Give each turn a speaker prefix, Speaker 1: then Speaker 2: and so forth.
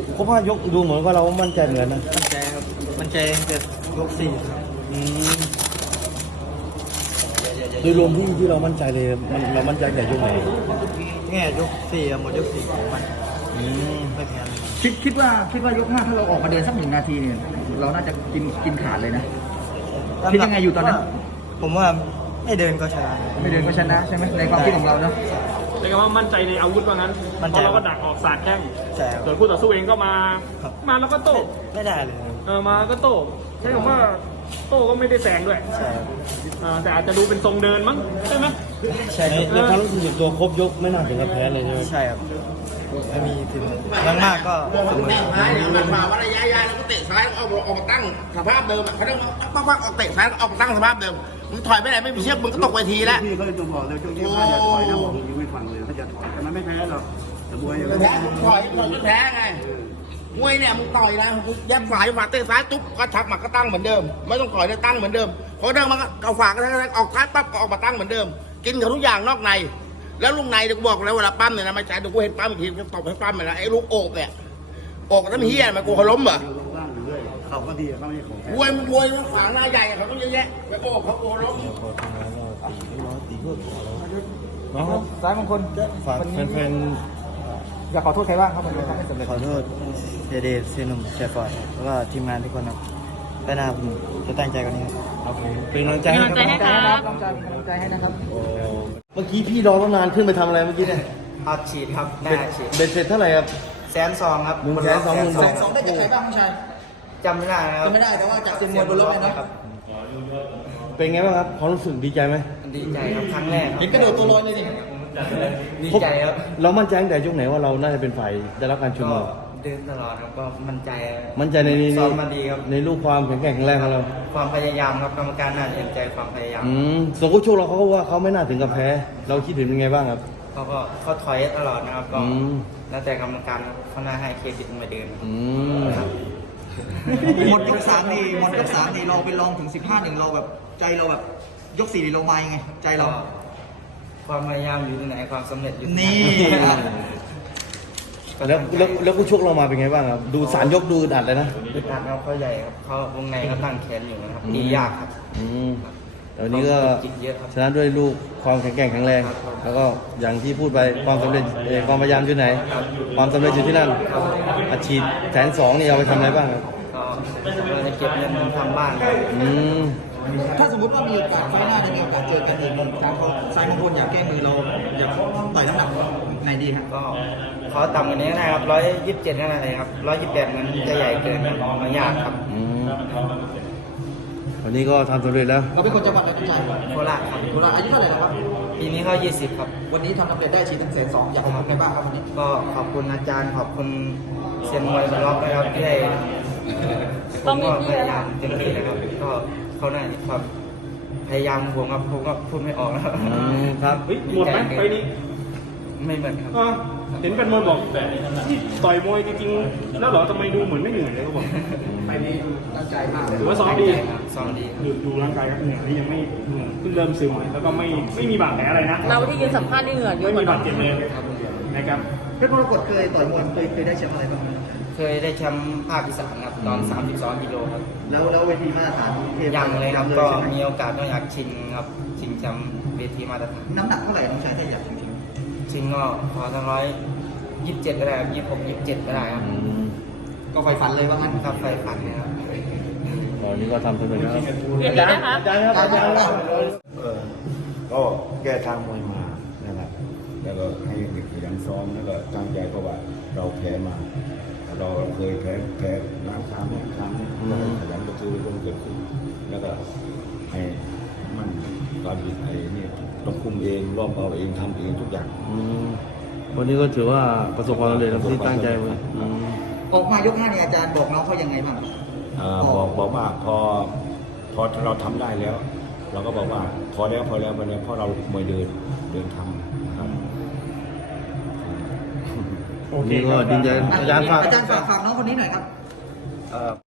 Speaker 1: ครบ5 ยกดูเหมือนว่าเรามั่นใจเหมือนกันนะ
Speaker 2: มั่นใจครับมั่นใจตั้งแต่ยก4ครับ
Speaker 1: โดยรวมที่เรามั่นใจเลยเรามั่นใจแต่ยกไหน
Speaker 2: แง่ยก4หมดยก4ของมันไม่แพ้เลย
Speaker 3: คิดว่ายก5ถ้าเราออกมาเดินสัก1 นาทีเนี่ยเราน่าจะกินขาดเลยนะคิดยังไงอยู่ตอนนั้น
Speaker 2: ผมว่าไม่เดินก็ชนะ
Speaker 3: ไม่เดินก็ชนะใช่ไหมในความคิดของเราเนาะ
Speaker 4: เรียกว่ามั่นใจในอาวุธว่างั้นเพราะเราก็ดักออกสาดแข้ง
Speaker 2: ใช่ครับ
Speaker 4: ส่วนคู่ต่อสู้เองก็มาแล้วก็โต้
Speaker 2: ไม่ได้เลย
Speaker 4: มาก็โต้ใช้คำว่าโต้ก็ไม่ได้แซงด้วย
Speaker 2: ใช่ครับ
Speaker 4: แต่อาจจะดูเป็นทรงเดินมั้งใช่ไหม
Speaker 2: ใช่ครับ
Speaker 1: แล้วความรู้สึกตัวครบยกไม่น่าถึงกับแพ้เลยใช่ไหม
Speaker 2: ใช่ครับไม่มีถึงมากๆก็เสมอ
Speaker 5: เตะซ้ายมันมาว่าระยะยาวแล้วก็เตะซ้ายเอาออกมาตั้งสภาพเดิมเขาต้องปักออกเตะซ้ายออกมาตั้งสภาพเดิมมึงถอยไปไหนไม่มีเชือกมึงก็ตกเวทีแล้ว
Speaker 6: พี่เขาจะบอกเลยช่วงที่ถ้าจะถอยนะบอกยังไม่ฟังเลยถ้าจะถอยแต่มันไม่แพ้หรอกแต่มวยยังไม่
Speaker 5: แพ้มึงถอยก็แพ้ไงมวยเนี่ยมึงต่อยนะยับสายฝาเตะซ้ายตุ๊บก็ชักหมักก็ตั้งเหมือนเดิมไม่ต้องถอยเลยตั้งเหมือนเดิมพอเดินมันก็เอาฝาก็ออกซ้ายปั๊บก็ออกมาตั้งเหมือนเดิมกินกับทุกอย่างนอกในแล้วลูกในเดี๋ยวกูบอกแล้วเวลาปั้มเนี่ยนะไม่ใช่เดี๋ยวกูเห็นปั้มอีกทีจะตบให้ปั้มเลยนะไอ้ลูกโอกเนี่ยโอกแล้วมันเฮี้ยมันกูเขาล้มเหรอ
Speaker 6: ลงล่างอยู่เรื่อยเขาก็ดีเขาไม่ใช่ของแท้
Speaker 5: มวยขวางหน้าใหญ่เขาต้องเยอะแยะไปโอกเขาโกล้ม
Speaker 1: พอทำงานก็ตีเพื่อขอเราน้อง
Speaker 3: ซ้ายมงคล
Speaker 1: ฝากแฟน
Speaker 3: อยากขอโทษใครบ้างครับมันทำให้สำเร็จ
Speaker 2: ขอโทษเจเดชเซนุ่มเชฟฟอร์ดแล้วก็ทีมงานทุกคนครับไปหน้าผมจะตั้งใจกว่านี้ครับ
Speaker 1: ครับผมเป็นกำลังใจให้
Speaker 7: เป็นกำลังใจให้
Speaker 1: ครับ
Speaker 3: ต้องการกำลังใจให้นะครับ
Speaker 1: เมื่อกี้พี่รอตั้งนานขึ้นไปทำอะไรเมื่อกี้เนี่ย
Speaker 2: อัดฉีดครับได้อัดฉีด
Speaker 1: เบ็ดเสร็จเท่าไหร่ครับ
Speaker 2: 120,000ครับ
Speaker 1: 120,000
Speaker 3: แสนสองได้จากใครบ้างน้องชาย
Speaker 2: จำไม่ได้นะครับ
Speaker 3: จำไม่ได้แต่ว่าจากเซียนมวยบนรถเลยนะครับ
Speaker 1: เป็นไงบ้างครับความรู้สึกดีใจไหม
Speaker 2: ดีใจครับครั้งแรกครับ
Speaker 3: เห็นกระโดดตัวลอยเลยดิ
Speaker 2: ดีใจครับ
Speaker 1: เรามั่นใจตั้งแต่ยกไหนว่าเราน่าจะเป็นฝ่ายได้รับการชู
Speaker 2: ก็
Speaker 1: มือ
Speaker 2: เดินตลอดครับก็มั่นใจ
Speaker 1: มั่นใจใน
Speaker 2: ซ้อมมาดีครับ
Speaker 1: ในลูกความแข็งแกร่งแข็งแรงของเรา
Speaker 2: ความพยายามครับกรรมการน่าจะเห็นใจความพยายาม
Speaker 1: ส่วนคู่ชกเราเขาก็ว่าเขาไม่น่าถึงกับแพ้ เราคิดถึงเป็นไงบ้างครับ
Speaker 2: เขาถอยตลอดนะครับก็
Speaker 1: อืม
Speaker 2: แล้วแต่กรรมการครับเขาน่าให้เครดิตมาเดิน
Speaker 1: อืม
Speaker 2: ครับ
Speaker 3: หมดยก3นี่หมดยก3นี่เราไปลองถึง15-1เราแบบใจเราแบบยก4นี่เรามายังไงใจเรา
Speaker 2: ความพยายามอยู่ที่ไหนความสำเร็จอยู่ที่
Speaker 3: นี่
Speaker 1: แล้วคู่ชกเรามาเป็นไงบ้างครับ ดู3 ยกดูอึดอัดเลยนะ
Speaker 2: อึดอัดครับเขาใหญ่ครับเขาวงในเขาตั้งแขนอยู่นะครับดียากครับ
Speaker 1: อืมแต่วันนี้ก็
Speaker 2: จิตเยอะครับ
Speaker 1: ชนะด้วยลูกความแข็งแกร่งแข็งแรง แล้วก็อย่างที่พูดไปความสำเร็จความพยายามอยู่ไหน ความสำเร็จอยู่ที่นั่นอาชีพ120,000นี่เอาไปทำอะไรบ้างครับ
Speaker 2: ก็เราจะเก็บเงินทำบ้านครับ
Speaker 1: อืม
Speaker 3: ถ้าสมมติว่ามีโอกาสไฟหน้าจะมีโอกาสเจอกันอีกทางเขาสายมงคลอยากแก้มือเราอยากต่อยน้ำหนักไหนดีครับ
Speaker 2: ก็เขาต่ำกว่านี้ก็ได้ครับ127ก็ได้ครับ128มันจะใหญ่เกินครับมันยากครับ
Speaker 1: อืมวันนี้ก็ทำสำเร็จแล้ว
Speaker 3: เราเป็นคนจังหวัดอะไรกันชาย
Speaker 2: โคราชครับ
Speaker 3: เราอายุเท่าไหร่แล้วครับ
Speaker 2: ปีนี้เขา20ครับ
Speaker 3: วันนี้ทำสำเร็จได้ชีด120,000อยากขอบคุณใครบ้างครับวันนี้
Speaker 2: ก็ขอบคุณอาจารย์ขอบคุณเซียนมวยบล็อกนะครับที่ให้ผมก็พยายามเต็มที่นะครับก็เขาน่าจะความพยายามของผมครับผมก็พูดไม่ออกนะครับ
Speaker 1: ครับ
Speaker 4: เฮ้ยหมดไหมไปนี้
Speaker 2: ไม่เหมือนครับ
Speaker 4: เห็นเป็นมวยบอกแต่ที่ต่อยมวยจริงๆแล้วเหรอทำไมดูเหมือนไม่เหนื่อยเลยเขาบอกไปนี้
Speaker 3: ตั้งใจมากเลย
Speaker 4: ถือว่าซ้อมดี
Speaker 2: ซ้อมดีครับ
Speaker 4: ดูร่างกายครับเหนื่อยนี่ยังไม่เพิ่งเริ่มซึมแล้วก็ไม่มีบาดแผลอะไรนะ
Speaker 7: เราที่ยืนสัมภาษณ์นี่เหงื่อเย
Speaker 4: ไม่
Speaker 7: อะก
Speaker 4: มี
Speaker 7: ว่า
Speaker 4: บาดเจ็บเลยนะครับ
Speaker 3: เพชรมรกตเคยต่อยมวยเคยได้แชมป์อะไรบ้างไหม
Speaker 2: เคยได้แชมป์ภาคอีสานครับตอน32กิโลครับ
Speaker 3: แล้วเวทีมาตรฐานเทพ
Speaker 2: ยังเลยครับ
Speaker 3: ใช่
Speaker 2: ก็
Speaker 3: ไหม
Speaker 2: มีโอกาสก็อยากชิงครับชิงแชมป์เวทีมาตรฐาน
Speaker 3: น้ำหนักเท่าไหร่น้องชายถ้าอยากจริง
Speaker 2: ชิงก็ขอทั้ง127ก็ได้ครับ26 27ก็ได้ครับ
Speaker 3: ๆก็ไฟฝันเลยว่างั้น
Speaker 2: ครับไฟฝันนะครับ
Speaker 1: ตอนนี้ก็ทำสำเร็จแล้วครับ
Speaker 7: ยินดีนะคะ
Speaker 1: อาจารย์ครับอาจารย์ครับ
Speaker 6: ก็แก้ทางมวยมานะครับแล้วก็ให้เด็กขยันซ้อมแล้วก็ตั้งใจเพราะว่าเราแพ้มา เราเคยแพ้น้ำค้างเนี่ยค้างเนี่ยก็ให้ขยันก็คือต้องเกิดขึ้นแล้วก็ให้มันการบิดไอ้นี่ต้องคุมเองร่วมเอาเองทำเองทุกอย่าง
Speaker 1: วันนี้ก็ถือว่าประสบความสำเร็จแล้วที่ตั้งใจไว้อืม
Speaker 3: ออกมายก5เนี่ยอาจารย์บอกน้องเขายังไงบ้าง
Speaker 6: บอกว่าพอเราทำได้แล้ว เราก็บอกว่าพอแล้วเพราะเรามวยเดินทำนะครับ
Speaker 1: วันนี้ก็ดีใจอาจารย์ฝาก
Speaker 3: ฝากน้องคนนี้หน่อยครับ